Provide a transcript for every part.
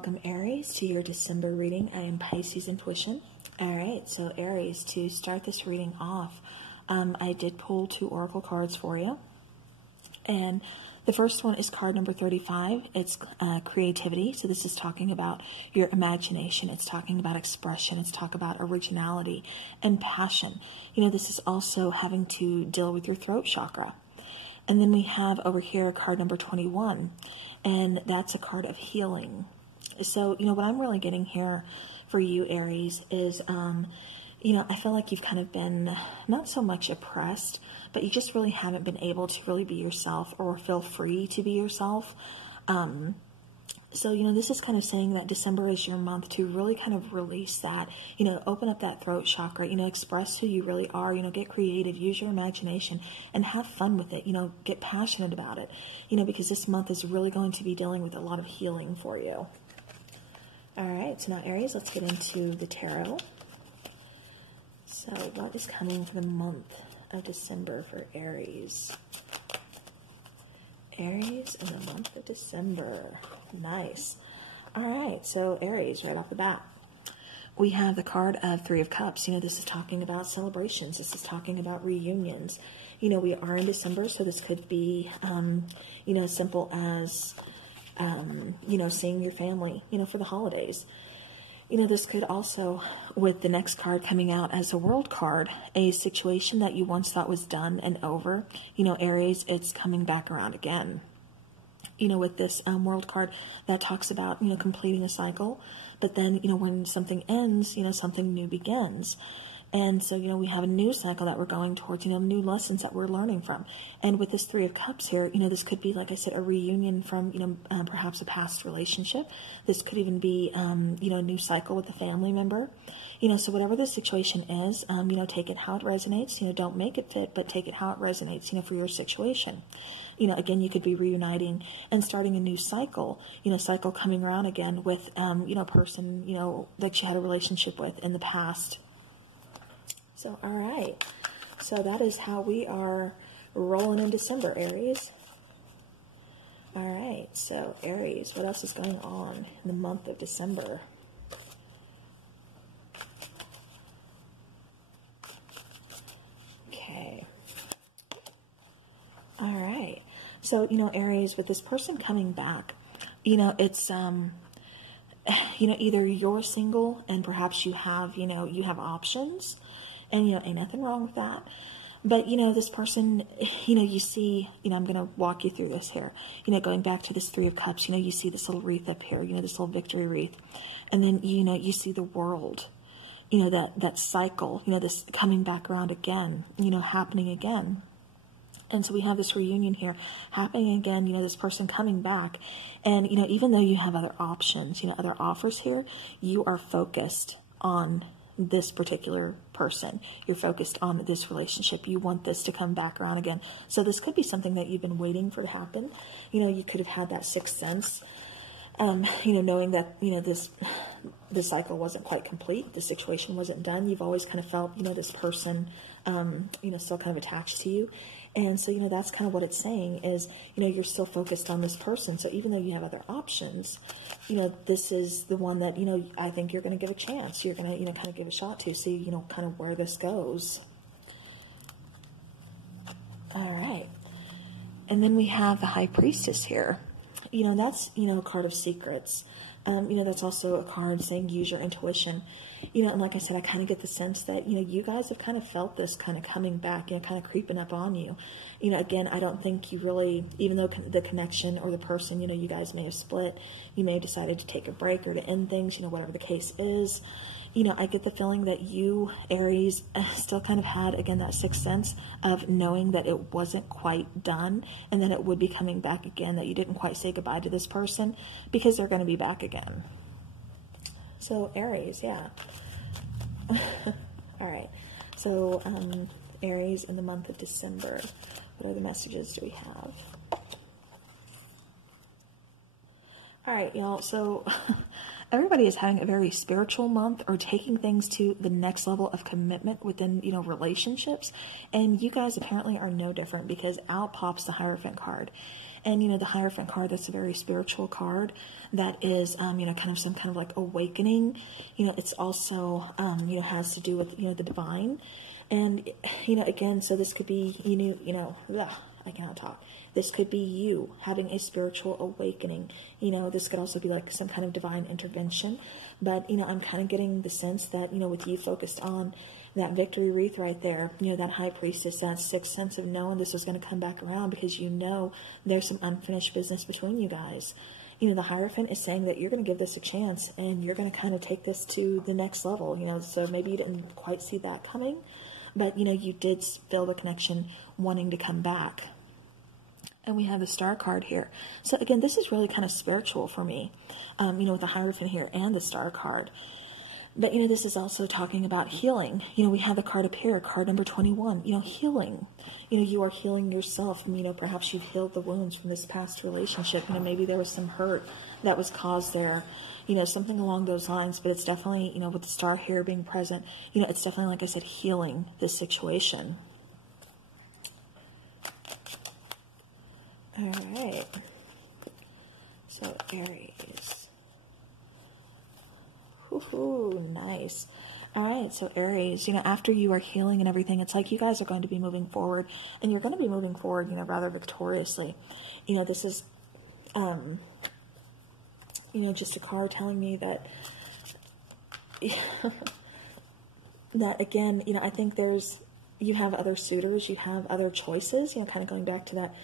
welcome Aries to your December reading. I am Pisces Intuition. Alright, so Aries, to start this reading off, I did pull 2 oracle cards for you. And the first one is card number 35. It's creativity. So this is talking about your imagination. It's talking about expression. It's talking about originality and passion. You know, this is also having to deal with your throat chakra. And then we have over here card number 21. And that's a card of healing. So, you know, what I'm really getting here for you, Aries, is, you know, I feel like you've kind of been not so much oppressed, but you just really haven't been able to really be yourself or feel free to be yourself. So, you know, this is kind of saying that December is your month to really kind of release that, you know, open up that throat chakra, you know, express who you really are, you know, get creative, use your imagination and have fun with it, you know, get passionate about it, you know, because this month is really going to be dealing with a lot of healing for you. All right, so now Aries, let's get into the tarot. So what is coming for the month of December for Aries? Aries in the month of December. Nice. All right, so Aries, right off the bat, we have the card of 3 of Cups. You know, this is talking about celebrations. This is talking about reunions. You know, we are in December, so this could be, you know, as simple as, you know, seeing your family, you know, for the holidays. You know, this could also, with the next card coming out as a world card, a situation that you once thought was done and over, you know, Aries, it's coming back around again. You know, with this world card that talks about, you know, completing a cycle, but then, you know, when something ends, you know, something new begins. And so, you know, we have a new cycle that we're going towards, you know, new lessons that we're learning from. And with this 3 of Cups here, you know, this could be, like I said, a reunion from, you know, perhaps a past relationship. This could even be, you know, a new cycle with a family member. You know, so whatever the situation is, you know, take it how it resonates. You know, don't make it fit, but take it how it resonates, you know, for your situation. You know, again, you could be reuniting and starting a new cycle, you know, cycle coming around again with, you know, a person, you know, that you had a relationship with in the past. So, all right. So that is how we are rolling in December, Aries. All right. So, Aries, what else is going on in the month of December? Okay. All right. So, you know, Aries, with this person coming back, you know, it's, you know, either you're single and perhaps you have, you know, you have options. And, you know, ain't nothing wrong with that. But, you know, this person, you know, you see, you know, I'm going to walk you through this here. You know, going back to this 3 of Cups, you know, you see this little wreath up here, you know, this little victory wreath. And then, you know, you see the world, you know, that cycle, you know, this coming back around again, you know, happening again. And so we have this reunion here happening again, you know, this person coming back. And, you know, even though you have other options, you know, other offers here, you are focused on this particular person. You're focused on this relationship. You want this to come back around again. So this could be something that you've been waiting for to happen. You know, you could have had that 6th sense, you know, knowing that, you know, this cycle wasn't quite complete. The situation wasn't done. You've always kind of felt, you know, this person, you know, still kind of attached to you. And so, you know, that's kind of what it's saying is, you know, you're still focused on this person. So even though you have other options, you know, this is the one that, you know, I think you're going to give a chance. You're going to, you know, kind of give a shot to see, you know, kind of where this goes. All right. And then we have the High Priestess here. You know, that's, you know, a card of secrets. You know, that's also a card saying use your intuition. You know, and like I said, I kind of get the sense that, you know, you guys have kind of felt this kind of coming back, you know, kind of creeping up on you. You know, again, I don't think you really, even though the connection or the person, you know, you guys may have split, you may have decided to take a break or to end things, you know, whatever the case is. You know, I get the feeling that you, Aries, still kind of had, again, that 6th sense of knowing that it wasn't quite done and that it would be coming back again, that you didn't quite say goodbye to this person because they're going to be back again. So, Aries, yeah. All right. So, Aries in the month of December. What other messages do we have? All right, y'all. So, everybody is having a very spiritual month or taking things to the next level of commitment within, you know, relationships. And you guys apparently are no different because out pops the Hierophant card. And, the Hierophant card, that's a very spiritual card. That is, kind of some kind of like awakening. It's also, has to do with, the divine. And, again, so this could be, I cannot talk. This could be you having a spiritual awakening. This could also be like some kind of divine intervention. But, I'm kind of getting the sense that, with you focused on that victory wreath right there, that high priestess, that sixth sense of knowing this is going to come back around, because there's some unfinished business between you guys. The Hierophant is saying that you're going to give this a chance, and you're going to kind of take this to the next level, so maybe you didn't quite see that coming, but, you did feel the connection wanting to come back. And we have the Star card here. So again, this is really kind of spiritual for me, with the Hierophant here and the Star card. But, this is also talking about healing. We have the card up here, card number 21, healing. You are healing yourself. Perhaps you've healed the wounds from this past relationship. Maybe there was some hurt that was caused there, something along those lines. But it's definitely, with the Star here being present, it's definitely, like I said, healing this situation. All right. So, Aries. Ooh, nice. All right, so Aries, after you are healing and everything, it's like you guys are going to be moving forward, and you're going to be moving forward, rather victoriously. This is, just a card telling me that, that again, I think you have other suitors, you have other choices, kind of going back to that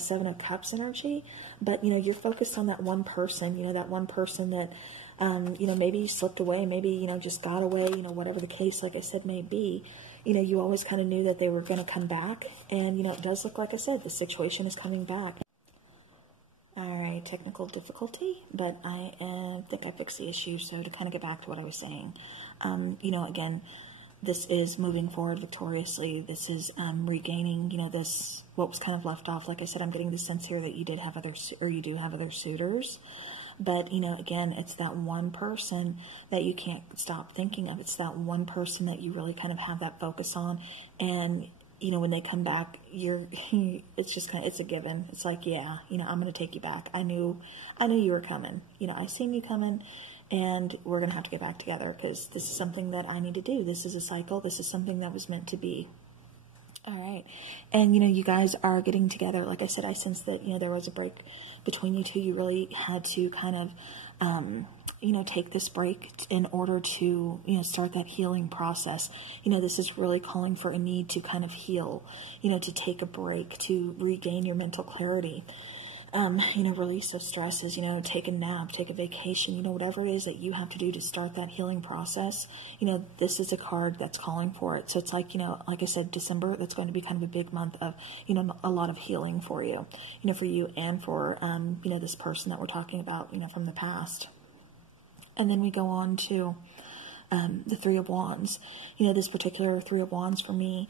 Seven of Cups energy, but, you're focused on that one person, that one person that, maybe slipped away, maybe, just got away, whatever the case, like I said, may be, you always kind of knew that they were going to come back. And, it does look, like I said, the situation is coming back. All right, technical difficulty, but I think I fixed the issue. So to kind of get back to what I was saying, again, this is moving forward victoriously. This is regaining, this, what was kind of left off. Like I said, I'm getting the sense here that you do have other suitors. But, again, it's that one person that you can't stop thinking of. It's that one person that you really kind of have that focus on. And, when they come back, it's just kind of, it's a given. It's like, yeah, I'm going to take you back. I knew you were coming. I seen you coming, and we're going to have to get back together, because this is something that I need to do. This is a cycle. This is something that was meant to be. All right. And, you guys are getting together. Like I said, I sensed that, there was a break between you two. You really had to kind of, take this break in order to, start that healing process. This is really calling for a need to kind of heal, to take a break, to regain your mental clarity. Release the stresses, take a nap, take a vacation, whatever it is that you have to do to start that healing process. This is a card that's calling for it. So it's like, like I said, December, that's going to be kind of a big month of, a lot of healing for you, for you and for, this person that we're talking about, from the past. And then we go on to, the Three of Wands. This particular Three of Wands for me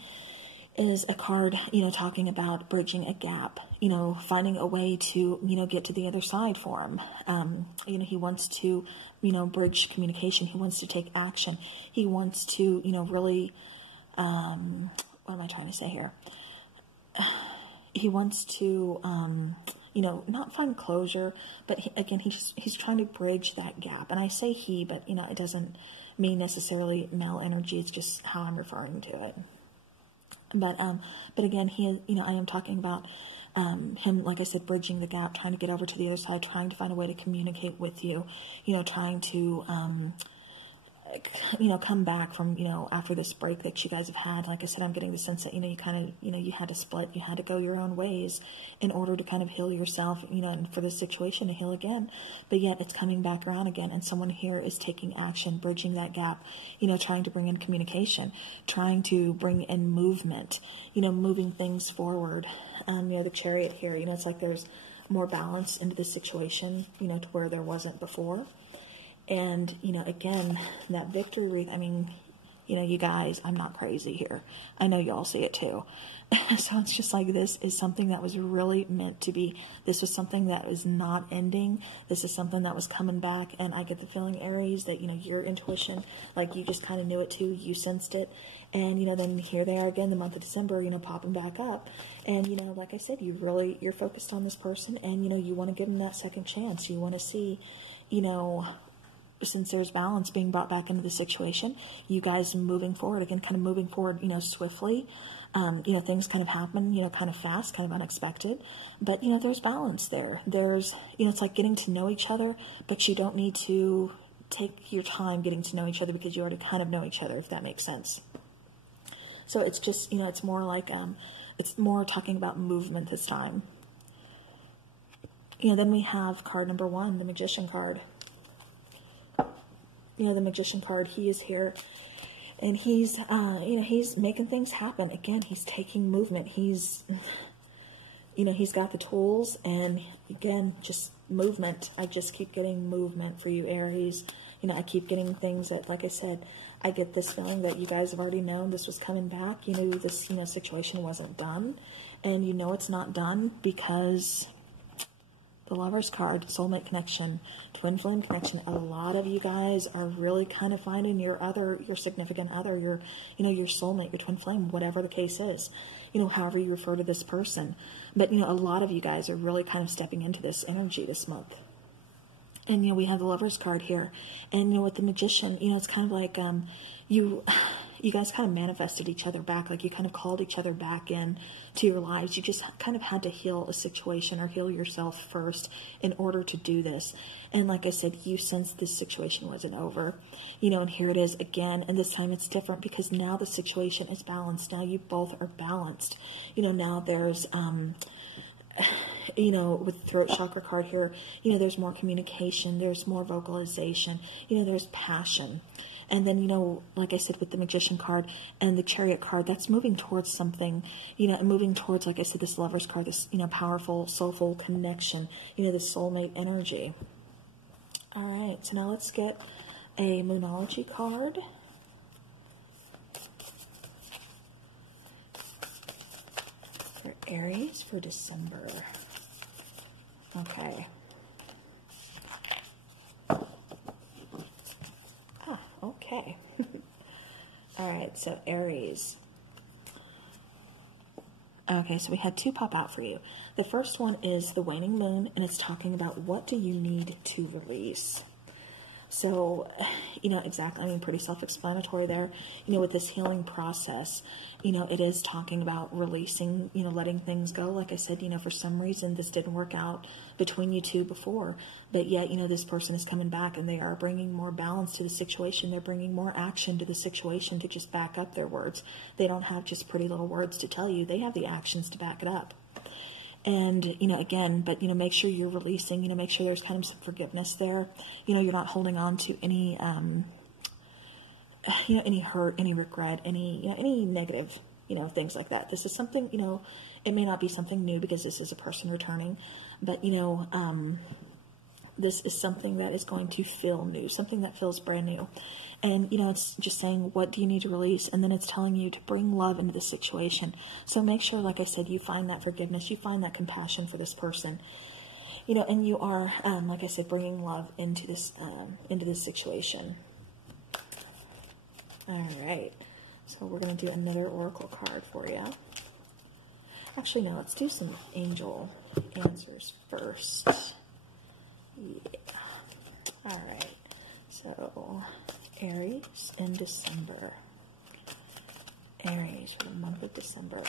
is a card, talking about bridging a gap, finding a way to, get to the other side for him. He wants to, bridge communication. He wants to take action. He wants to, really, what am I trying to say here? He wants to, not find closure, but he's trying to bridge that gap. And I say he, but, it doesn't mean necessarily male energy. It's just how I'm referring to it. But again, I am talking about, him, like I said, bridging the gap, trying to get over to the other side, trying to find a way to communicate with you, trying to, come back from, after this break that you guys have had. Like I said, I'm getting the sense that, you kind of, you had to split, you had to go your own ways in order to kind of heal yourself, and for this situation to heal again. But yet it's coming back around again, and someone here is taking action, bridging that gap, trying to bring in communication, trying to bring in movement, moving things forward. The Chariot here, it's like there's more balance into this situation, to where there wasn't before. And, again, that victory wreath, I mean, you know, you guys, I'm not crazy here. I know you all see it too. So it's just like, this is something that was really meant to be. This was something that was not ending. This is something that was coming back. And I get the feeling, Aries, that, you know, your intuition, like you just kind of knew it too. You sensed it. And, you know, then here they are again, the month of December, you know, popping back up. And, you know, like I said, you're focused on this person, and, you know, you want to give them that second chance. You want to see, you know, since there's balance being brought back into the situation, you guys moving forward again, kind of moving forward, you know, swiftly. You know, things kind of happen, you know, kind of fast, kind of unexpected, but, you know, there's balance there. There's, you know, it's like getting to know each other, but you don't need to take your time getting to know each other, because you already kind of know each other, if that makes sense. So it's just, you know, it's more like, it's more talking about movement this time. You know, then we have card number 1, the Magician card. You know, the Magician card, he is here. And he's, you know, he's making things happen. Again, he's taking movement. He's, you know, he's got the tools, and again, just movement. I just keep getting movement for you, Aries. You know, I keep getting things that, like I said, I get this feeling that you guys have already known this was coming back. You knew this, you know, situation wasn't done. And you know it's not done because the Lover's card, soulmate connection, twin flame connection. A lot of you guys are really kind of finding your significant other, your, you know, your soulmate, your twin flame, whatever the case is, you know, however you refer to this person. But, you know, a lot of you guys are really kind of stepping into this energy this month. And, you know, we have the Lover's card here. And, you know, with the Magician, you know, it's kind of like you guys kind of manifested each other back, like you kind of called each other back in to your lives. You just kind of had to heal a situation or heal yourself first in order to do this. And like I said, you sensed this situation wasn't over, you know, and here it is again. And this time it's different because now the situation is balanced. Now you both are balanced. You know, now there's, you know, with the throat chakra card here, you know, there's more communication, there's more vocalization, you know, there's passion. And then, you know, like I said, with the Magician card and the Chariot card, that's moving towards something, you know, and moving towards, like I said, this Lover's card, this, you know, powerful, soulful connection, you know, this soulmate energy. All right, so now let's get a Moonology card. For Aries for December. Okay. Okay. All right, so Aries. Okay, so we had 2 pop out for you. The first one is the waning moon, and it's talking about what do you need to release. So, you know, exactly, I mean, pretty self-explanatory there. You know, with this healing process, you know, it is talking about releasing, you know, letting things go. Like I said, you know, for some reason this didn't work out between you two before, but yet, you know, this person is coming back and they are bringing more balance to the situation. They're bringing more action to the situation to just back up their words. They don't have just pretty little words to tell you. They have the actions to back it up. And, you know, again, but, you know, make sure you're releasing, you know, make sure there's kind of some forgiveness there. You know, you're not holding on to any, you know, any hurt, any regret, any, you know, any negative, you know, things like that. This is something, you know, it may not be something new because this is a person returning, but, you know, this is something that is going to feel new, something that feels brand new. And, you know, it's just saying, what do you need to release? And then it's telling you to bring love into the situation. So make sure, like I said, you find that forgiveness, you find that compassion for this person, you know, and you are, like I said, bringing love into this situation. All right. So we're going to do another oracle card for you. Actually, no, let's do some angel answers first. Yeah. All right. So Aries in December. Aries for the month of December.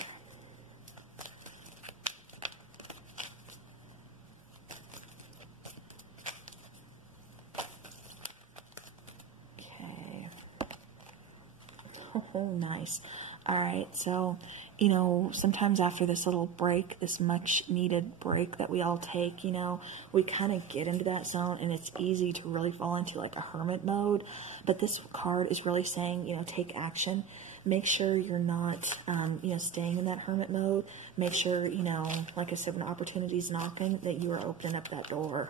Okay. Oh, nice. All right. So, you know, sometimes after this little break, this much needed break that we all take, you know, we kind of get into that zone and it's easy to really fall into like a hermit mode. But this card is really saying, you know, take action. Make sure you're not, you know, staying in that hermit mode. Make sure, you know, like I said, when opportunity's knocking, that you are opening up that door.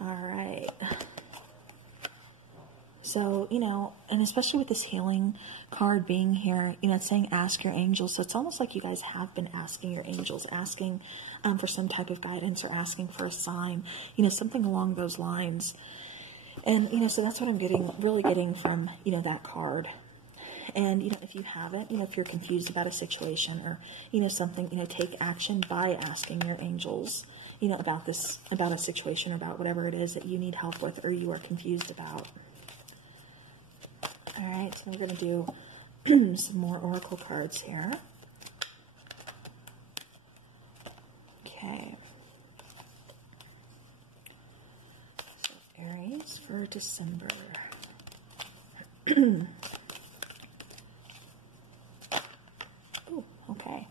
All right. So, you know, and especially with this healing card being here, you know, it's saying ask your angels. So it's almost like you guys have been asking your angels, asking for some type of guidance or asking for a sign, you know, something along those lines. And, you know, so that's what I'm really getting from, you know, that card. And, you know, if you haven't, you know, if you're confused about a situation or, you know, something, you know, take action by asking your angels, you know, about a situation or about whatever it is that you need help with or you are confused about. All right, so we're going to do some more oracle cards here. Okay. So Aries for December. Ooh, okay.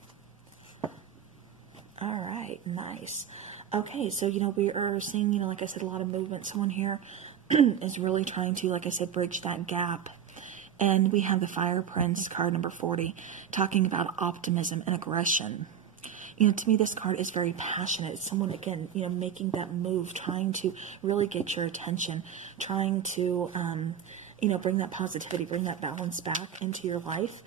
All right, nice. Okay, so, you know, we are seeing, you know, like I said, a lot of movement. Someone here is really trying to, like I said, bridge that gap. And we have the Fire Prince, card number 40, talking about optimism and aggression. You know, to me, this card is very passionate. It's someone, again, you know, making that move, trying to really get your attention, trying to, you know, bring that positivity, bring that balance back into your life.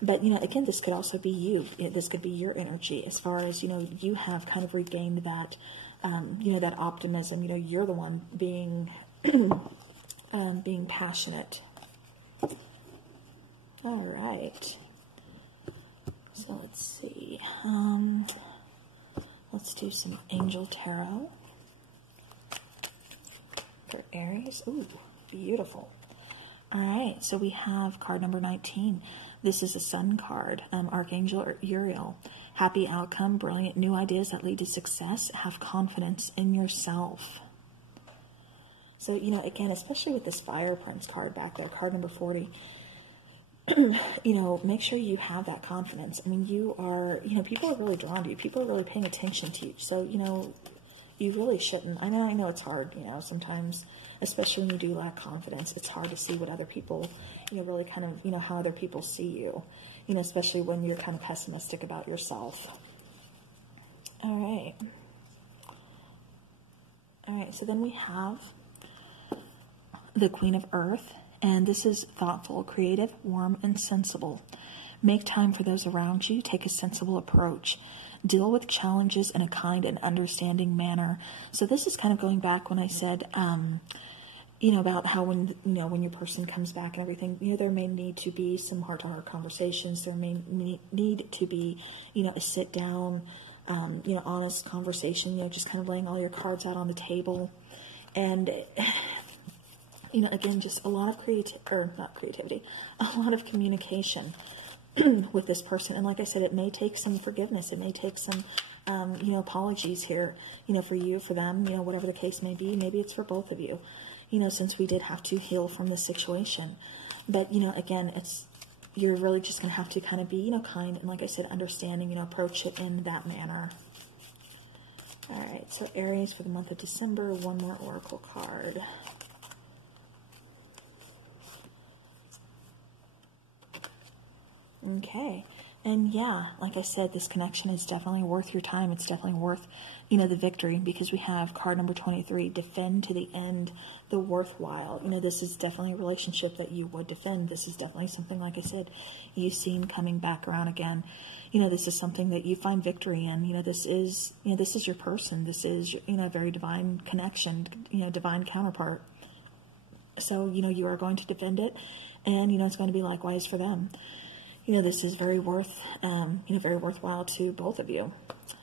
But, you know, again, this could also be you. This could be your energy as far as, you know, you have kind of regained that, you know, that optimism. You know, you're the one being, being passionate. All right. So let's see. Let's do some Angel Tarot for Aries. Ooh, beautiful. All right. So we have card number 19. This is a Sun card. Archangel Uriel. Happy outcome, brilliant new ideas that lead to success. Have confidence in yourself. So, you know, again, especially with this Fire Prince card back there, card number 40, you know, make sure you have that confidence. I mean, you are, you know, people are really drawn to you. People are really paying attention to you. So, you know, you really shouldn't. I know it's hard, you know, sometimes, especially when you do lack confidence, it's hard to see what other people, you know, really kind of, you know, how other people see you, you know, especially when you're kind of pessimistic about yourself. All right. All right. So then we have the Queen of Earth. And this is thoughtful, creative, warm, and sensible. Make time for those around you. Take a sensible approach. Deal with challenges in a kind and understanding manner. So this is kind of going back when I said, you know, about how when, you know, when your person comes back and everything, you know, there may need to be some heart-to-heart conversations. There may need to be, you know, a sit-down, you know, honest conversation, you know, just kind of laying all your cards out on the table. And you know, again, just a lot of a lot of communication with this person. And like I said, it may take some forgiveness. It may take some, you know, apologies here, you know, for you, for them, you know, whatever the case may be. Maybe it's for both of you, you know, since we did have to heal from this situation. But, you know, again, you're really just going to have to kind of be, you know, kind and, like I said, understanding, you know, approach it in that manner. All right, so Aries for the month of December, one more oracle card. Okay. And yeah, like I said, this connection is definitely worth your time. It's definitely worth, you know, the victory, because we have card number 23, defend to the end, the worthwhile. You know, this is definitely a relationship that you would defend. This is definitely something, like I said, you've seen coming back around again. You know, this is something that you find victory in. You know, this is your person. This is, you know, a very divine connection, you know, divine counterpart. So, you know, you are going to defend it, and, you know, it's going to be likewise for them. You know, this is very you know, very worthwhile to both of you.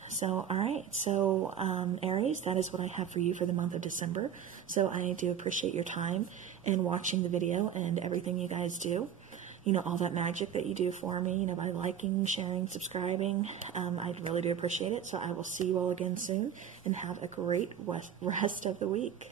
So, all right. So, Aries, that is what I have for you for the month of December. So I do appreciate your time and watching the video and everything you guys do. You know, all that magic that you do for me, you know, by liking, sharing, subscribing. I really do appreciate it. So I will see you all again soon, and have a great rest of the week.